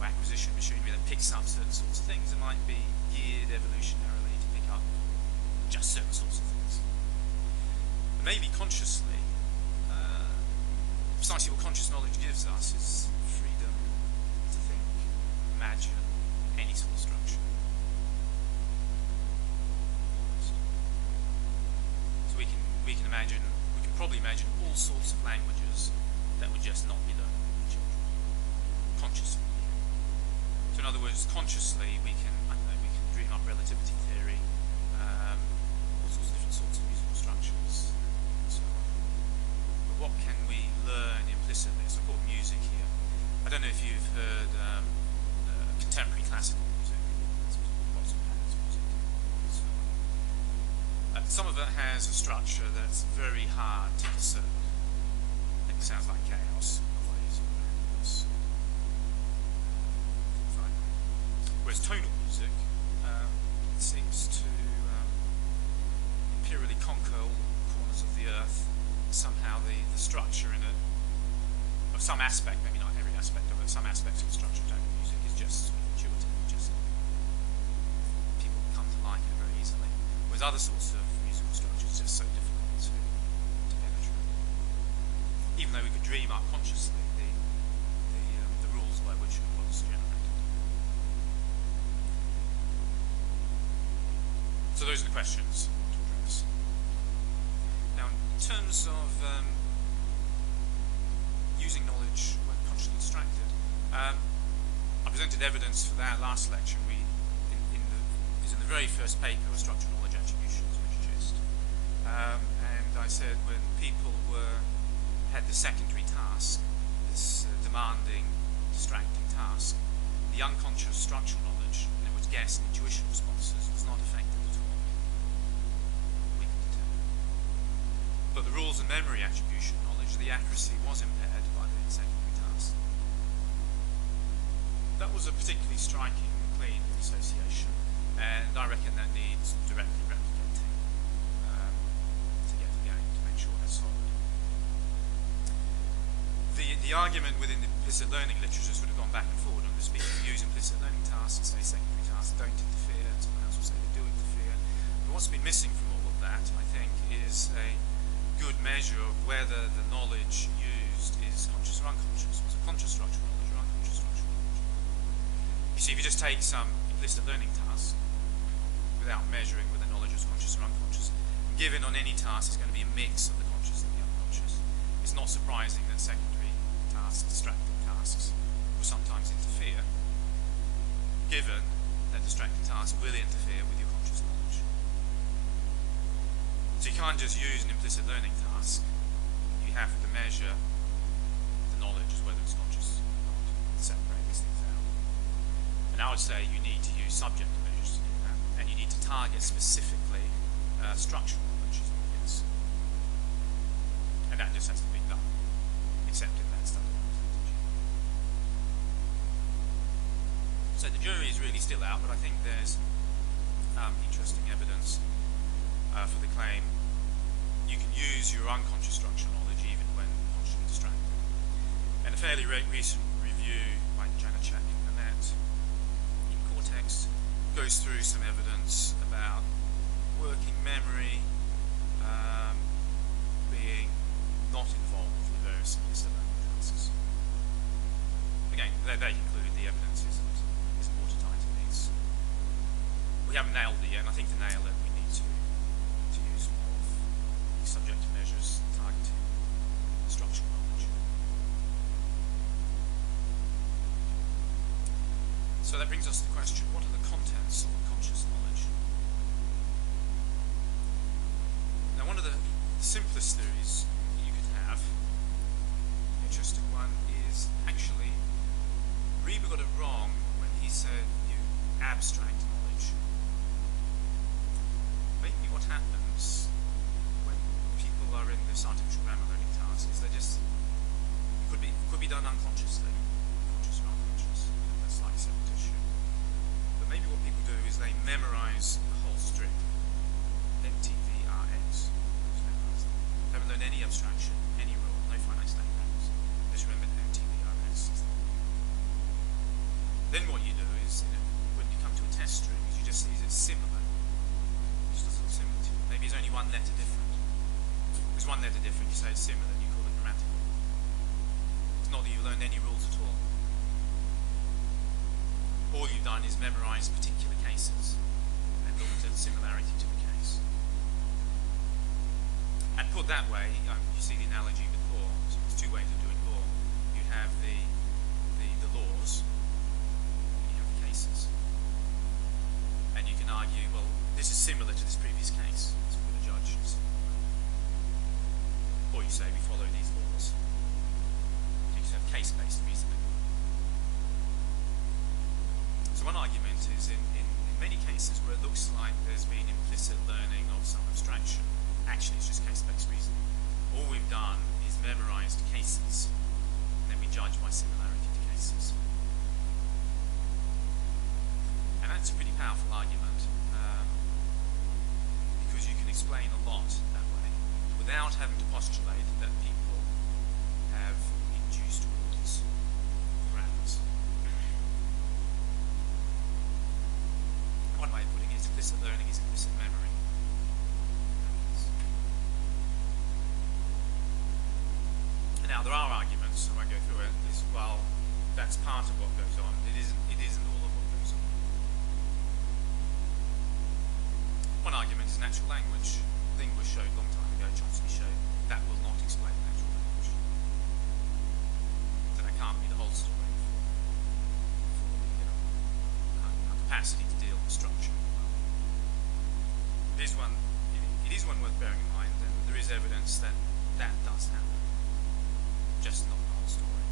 or acquisition machinery that picks up certain sorts of things, it might be geared evolutionarily to pick up just certain sorts of things. Maybe consciously, precisely what conscious knowledge gives us is freedom to think, imagine any sort of structure. Almost. So we can probably imagine all sorts of languages that would just not be learnable with children. Consciously. So in other words, consciously we can dream up relativity theory, all sorts of different sorts of musical structures, and so on. But what can we learn implicitly? So I call music here. I don't know if you've heard contemporary classical music. Lots of bands music. So, some of it has a structure that's very hard to discern. It sounds like chaos, noise, randomness, things like that. Whereas tonal music seems to imperially conquer all corners of the earth. Somehow the structure in it, of some aspect, maybe not every aspect of it, some aspects of the structure of tonal music is just intuitive, just people come to like it very easily. Whereas other sorts of musical structures are just so difficult to penetrate. Even though we could dream up consciously the rules by which it was generated. So those are the questions to address. Now, in terms of using knowledge when consciously distracted, I presented evidence for that last lecture. Is in the very first paper of structural knowledge attributions we introduced, and I said when people had the secondary task, this demanding, distracting task, the unconscious structural knowledge, in other words, guess and intuition responses, was not affected at all. We could determine. But the rules and memory attribution knowledge, the accuracy was impaired by the secondary task. That was a particularly striking and clean association, and I reckon that needs directly replicating to get again to make sure that's solid. The argument within the implicit learning literature has sort of gone back and forward on this. People use implicit learning tasks, say secondary tasks don't interfere, someone else will say they do interfere. But what's been missing from all of that, I think, is a good measure of whether the knowledge used is conscious or unconscious. Was it conscious structural knowledge or unconscious structural knowledge? You see, if you just take some implicit learning task without measuring whether knowledge is conscious or unconscious, given on any task is going to be a mix of the conscious and the unconscious. It's not surprising that secondary tasks, distracting tasks, will sometimes interfere. task will interfere with your conscious knowledge. So you can't just use an implicit learning task. You have to measure the knowledge as whether it's conscious or not, and separate these things out. And I would say you need to use subjective measures to do that, and you need to target specifically structural knowledge is what it is. And that just has to be done, except in that study methodology. So the jury is really still out, but I think there's interesting evidence for the claim you can use your unconscious structural knowledge even when consciously distracted. And a fairly recent review by Janacek and Nanette in Cortex goes through some evidence about working memory being not involved with various implicit learning tasks. Again, they conclude the evidence is watertight and needs. We haven't nailed it yet, and I think to nail it we need to use more of these subjective measures targeting structural knowledge. So that brings us to the question, what are the contents of conscious knowledge? Now, one of the simplest theories you could have, an interesting one, is actually Reber got it wrong when he said you abstract knowledge. Maybe what happens when people are in this artificial grammar learning task is they just could be done unconsciously, conscious or unconscious. That's like repetition. But maybe what people do is they memorize the whole string. MTVRX. Haven't learned any abstraction, any rule, no finite state grammars. Just remember MTVRX. Then what you do is, when you come to a test string, is you just see is it similar. Just a little similar to it. Maybe it's only one letter different. If there's one letter different, you say it's similar, and you call it grammatical. It's not that you've learned any rules at all. All you've done is memorize particular cases and looked at similarity to the case. And put that way, you see the analogy with law. So there's two ways of doing law. You have the laws, and you have the cases. And you can argue, well, this is similar to this previous case. That's what the judge is. Or you say, we follow these laws. So you can have case-based reasoning. So one argument is in many cases where it looks like there's been implicit learning of some abstraction, actually it's just case-based reasoning. All we've done is memorized cases, and then we judge by similarity to cases. And that's a pretty powerful argument, because you can explain a lot that way, without having to postulate that people have induced rules, grammars. One way of putting it is implicit learning is implicit memory. Now there are arguments, I won't go through it, is well, that's part of what goes on. It isn't all of what goes on. One argument is natural language. Linguists showed a long time ago, Chomsky showed, that will not explain natural language. So that can't be the whole story for our capacity to deal with structure. It is one worth bearing in mind, and there is evidence that that does happen. Just not the whole story.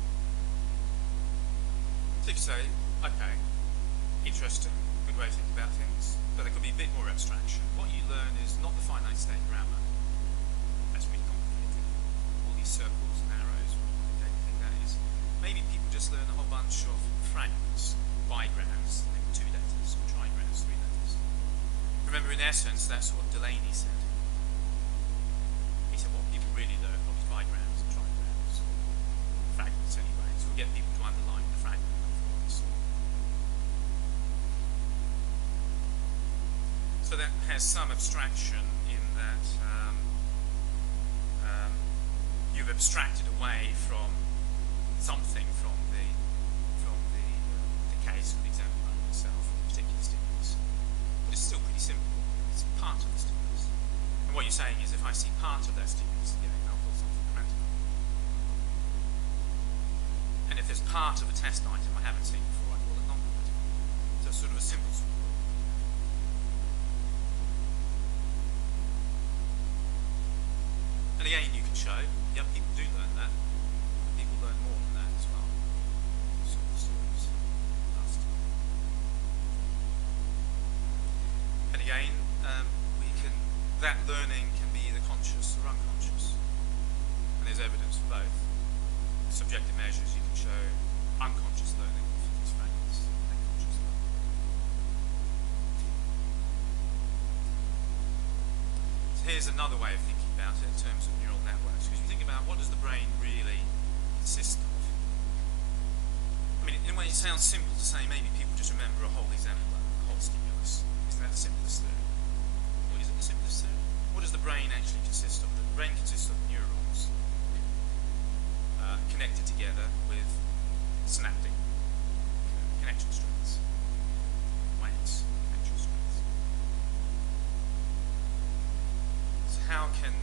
So you say, okay, interesting, good way to think about things, but there could be a bit more abstraction. What you learn is not the finite state grammar. That's pretty complicated. All these circles and arrows, what complicated thing that is. Maybe people just learn a whole bunch of fragments, bigrams, maybe 2 letters, or trigrams, 3 letters. Remember, in essence, that's what Delaney said. He said, what people really learn was bigrams and trigrams, fragments anyway, so we'll get people to underline the fragment before they saw. So that has some abstraction in that you've abstracted away from something from the case of the example itself, the particular stimulus. But it's still pretty simple. It's part of the stimulus. And what you're saying is, if I see part of that stimulus again, I'll call something grammatical. And if there's part of a test item I haven't seen before, I call it non-grammatical. So it's sort of a simple sort of rule. can show, young people do learn that. But people learn more than that as well. Simple stories. Last. And again, that learning can be either conscious or unconscious. And there's evidence for both. Subjective measures, you can show unconscious learning of these fragments and conscious learning. So here's another way of thinking about it in terms of neural networks. Because you think about, what does the brain really consist of? I mean, in a way it sounds simple to say maybe people just remember a whole example, a whole stimulus. Isn't that the simplest theory? Or is it the simplest theory? What does the brain actually consist of? The brain consists of neurons connected together with synaptic connection strings, waves, connection strings. So how can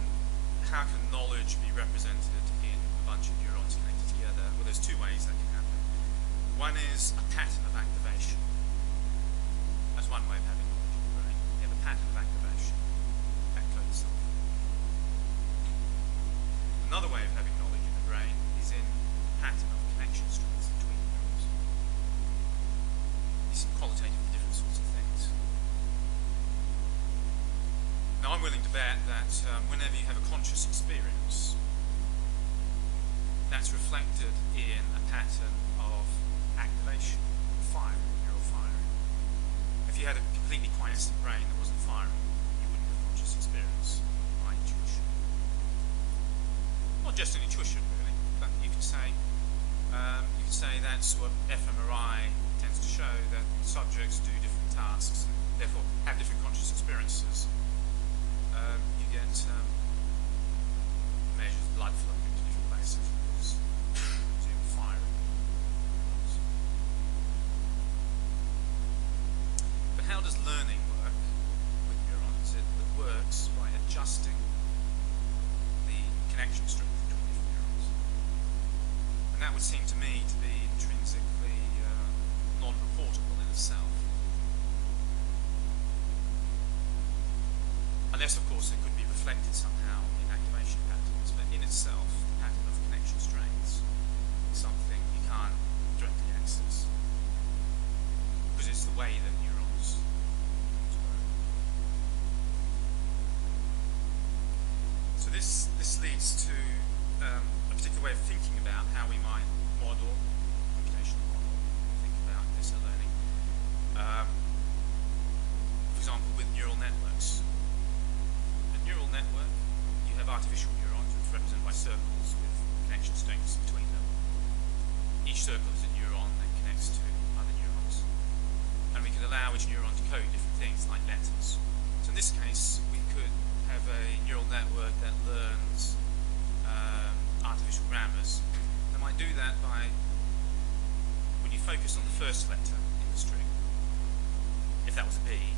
knowledge be represented in a bunch of neurons connected together? Well, there's two ways that can happen. One is a pattern of activation. That's one way of having knowledge in the brain. You have a pattern of activation. That codes something. Another way of having knowledge in the brain is in a pattern of connection strings between neurons. These are qualitatively different sorts of things. Now, I'm willing to bet that whenever you have a conscious experience, that's reflected in a pattern of activation, firing, neural firing. If you had a completely quiescent brain that wasn't firing, you wouldn't have conscious experience by intuition. Not just an intuition, really, but you could say that's what fMRI tends to show, that subjects do different tasks and therefore have different conscious experiences. You get measures of blood flow into different places because you're firing. But how does learning work with neurons? It works by adjusting the connection strength between different neurons. And that would seem to me to be intrinsically non-reportable in itself. Unless, of course, it could be reflected somehow in activation patterns, but in itself, the pattern of connection strengths is something you can't directly access. Because it's the way that neurons work. So this leads to a particular way of thinking about how we might model, computational model, think about implicit learning. For example, with neural networks. Neural network, you have artificial neurons, which are represented by circles with connection strings between them. Each circle is a neuron that connects to other neurons. And we can allow each neuron to code different things like letters. So in this case, we could have a neural network that learns artificial grammars. And it might do that by, when you focus on the first letter in the string, if that was a B,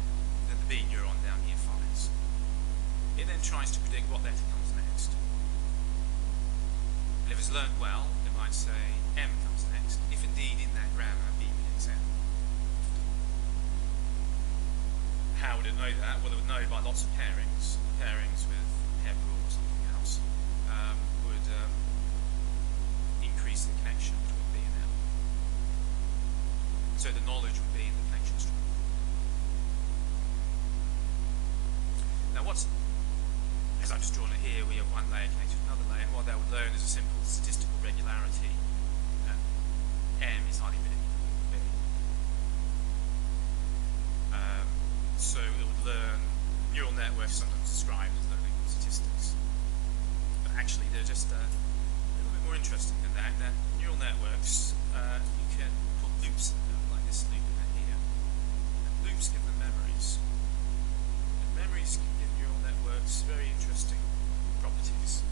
then the B neuron down here fires. It then tries to predict what letter comes next. And if it's learned well, it might say M comes next, if indeed in that grammar B predicts M. How would it know that? Well, it would know by lots of pairings. Pairings with pair rule or something else would increase the connection between B and M. So the knowledge would be in the connection string. Now as I've just drawn it here, we have one layer connected to another layer. What that would learn is a simple statistical regularity. M is highly predictable with B. So it would learn, neural networks sometimes described as learning statistics. But actually they're just a little bit more interesting than that. That neural networks, you can put loops in them, like this loop in here. And loops give them memories. And memories can give neural networks very interesting properties.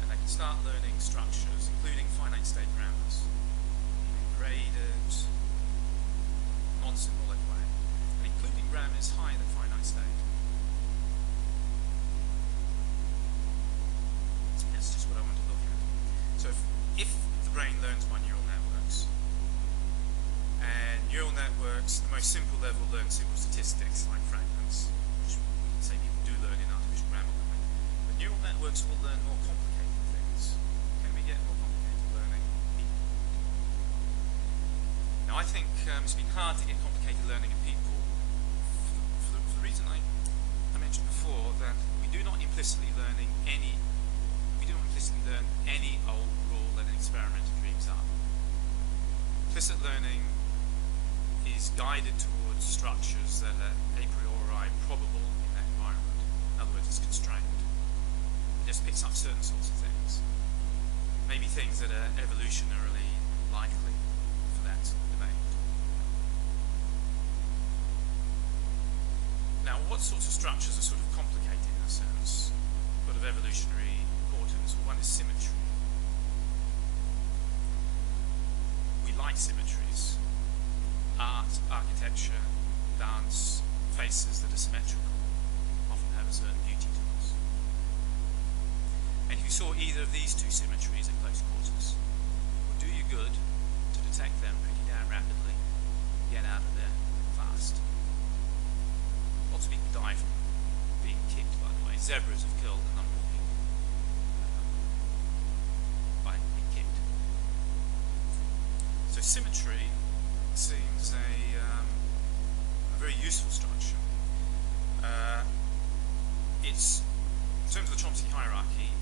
And they can start learning structures, including finite state grammars, in a graded, non-symbolic way, and including grammars higher than finite state. That's just what I want to look at. So if the brain learns by neural networks, and neural networks, the most simple level, learn simple statistics like fragments, which we can say people do learn in artificial grammar learning. But neural networks will learn more complicated things. Can we get more complicated learning? Now, I think it's been hard to get complicated learning in people for the reason I mentioned before, that we do not implicitly learn any old rule that an experimenter dreams up. Implicit learning is guided towards structures that are a priori probable in that environment. In other words, it's constrained. It just picks up certain sorts of things. Maybe things that are evolutionarily likely for that domain. Now, what sorts of structures are sort of complicated in a sense, sort of evolutionary importance? One is symmetry. We like symmetries. Art, architecture, dance, faces that are symmetrical often have a certain beauty to us. And if you saw either of these two symmetries at close quarters, it would do you good to detect them pretty damn rapidly, get out of there fast. Lots of people die from being kicked, by the way. Zebras have killed a number of people by being kicked. So symmetry seems a very useful structure. It's, in terms of the Chomsky hierarchy,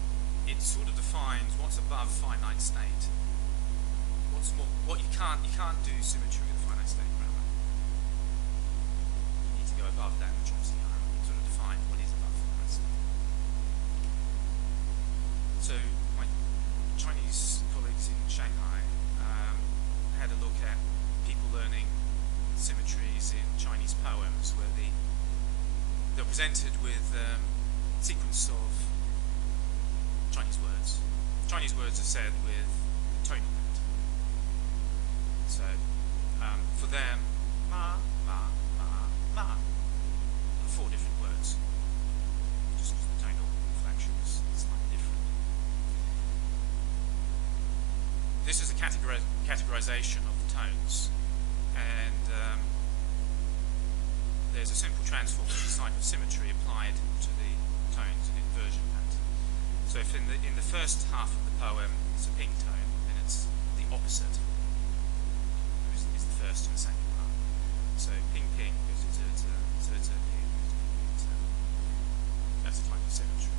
it sort of defines what's above finite state. What's more, what you can't do symmetry with a finite state grammar. You need to go above that in the Chomsky hierarchy, sort of define what is above finite state. So my Chinese colleagues in Shanghai had a look at people learning symmetries in Chinese poems where they're presented with a sequence of Chinese words. Chinese words are said with tonal pattern. So for them, ma, ma, ma, ma are 4 different words. Just the tonal inflection is slightly different. This is a categorization of the tones, and there's a simple transform of the type of symmetry applied to the tones in inversion pattern. So if in the first half of the poem it's a pink tone, then it's the opposite is the first and the second part. So pink pink goes to pink. That's a type of symmetry.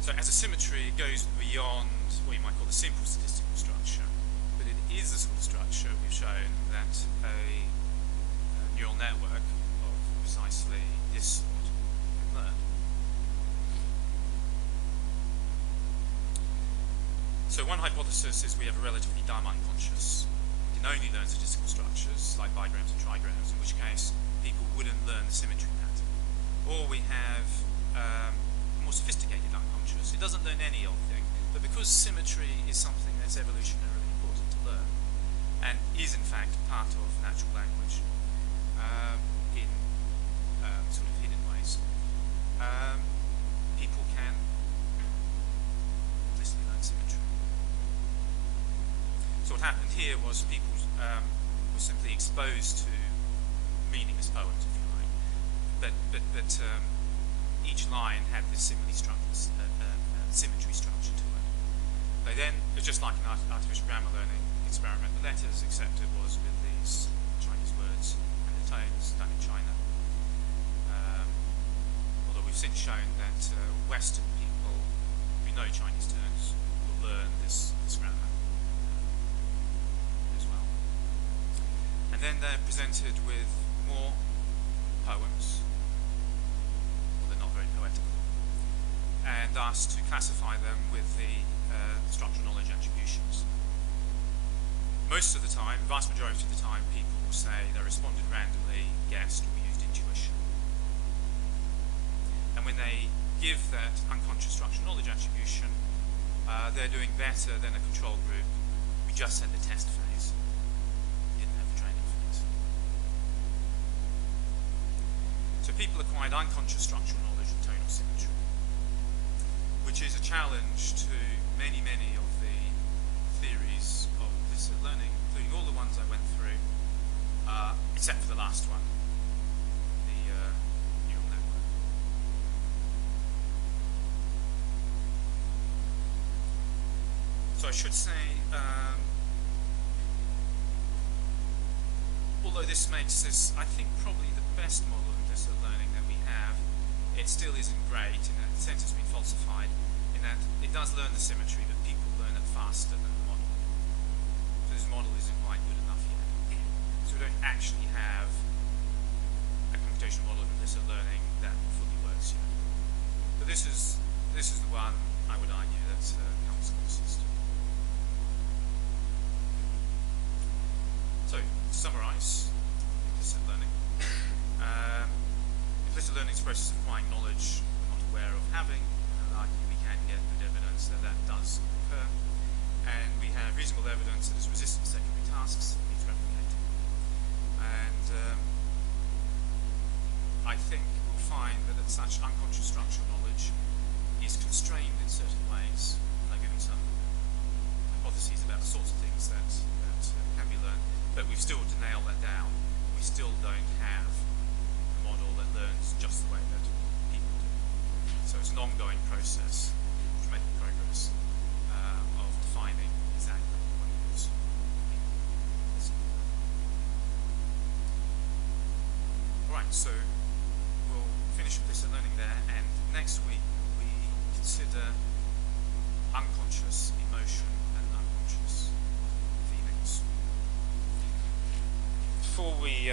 So as a symmetry, it goes beyond what you might call the simple statistical structure, but it is the sort of structure we've shown that a neural network of precisely this sort can learn. So one hypothesis is we have a relatively dumb unconscious. We can only learn statistical structures like bigrams and trigrams, in which case people wouldn't learn the symmetry pattern. Or we have more sophisticated unconscious. It doesn't learn any old thing, but because symmetry is something that's evolutionarily important to learn, and is in fact part of natural language in sort of hidden ways, people can implicitly learn symmetry. So what happened here was people were simply exposed to meaningless poems, if you like, but each line had this symmetry structure to it. They then, just like an artificial grammar learning experiment, the letters accepted was with these Chinese words and the tones done in China. Although we've since shown that Western people who know Chinese tones will learn this grammar as well. And then they're presented with more poems, not very poetical, and asked to classify them with the structural knowledge attributions. Most of the time, vast majority of the time, people will say they responded randomly, guessed, or used intuition. And when they give that unconscious structural knowledge attribution, they're doing better than a control group who just had the test phase, didn't have the training phase. So people acquired unconscious structural knowledge and tonal symmetry, which is a challenge to many of the theories of implicit learning, including all the ones I went through, except for the last one, the I should say, although this makes this, I think, probably the best model of implicit learning that we have, it still isn't great. In a sense, it's been falsified in that it does learn the symmetry, but people learn it faster than the model. So this model isn't quite good enough yet. So we don't actually have a computational model of implicit learning that fully works yet. But this is the one, I would argue, that comes closest. So, to summarise implicit learning. Implicit learning is a process of acquiring knowledge we're not aware of having, and I think we can get good evidence that that does occur. And we have reasonable evidence that it's resistant to secondary tasks, it needs replicating. And I think we'll find that such unconscious structural knowledge is constrained in certain ways. I'm giving some hypotheses about the sorts of things that can be learned, but we've still to nail that down. We still don't have a model that learns just the way that people do. So it's an ongoing process of making progress, of defining exactly what it is. Alright, so we'll finish implicit learning there, and next week we consider unconscious emotion and unconscious feelings. Before we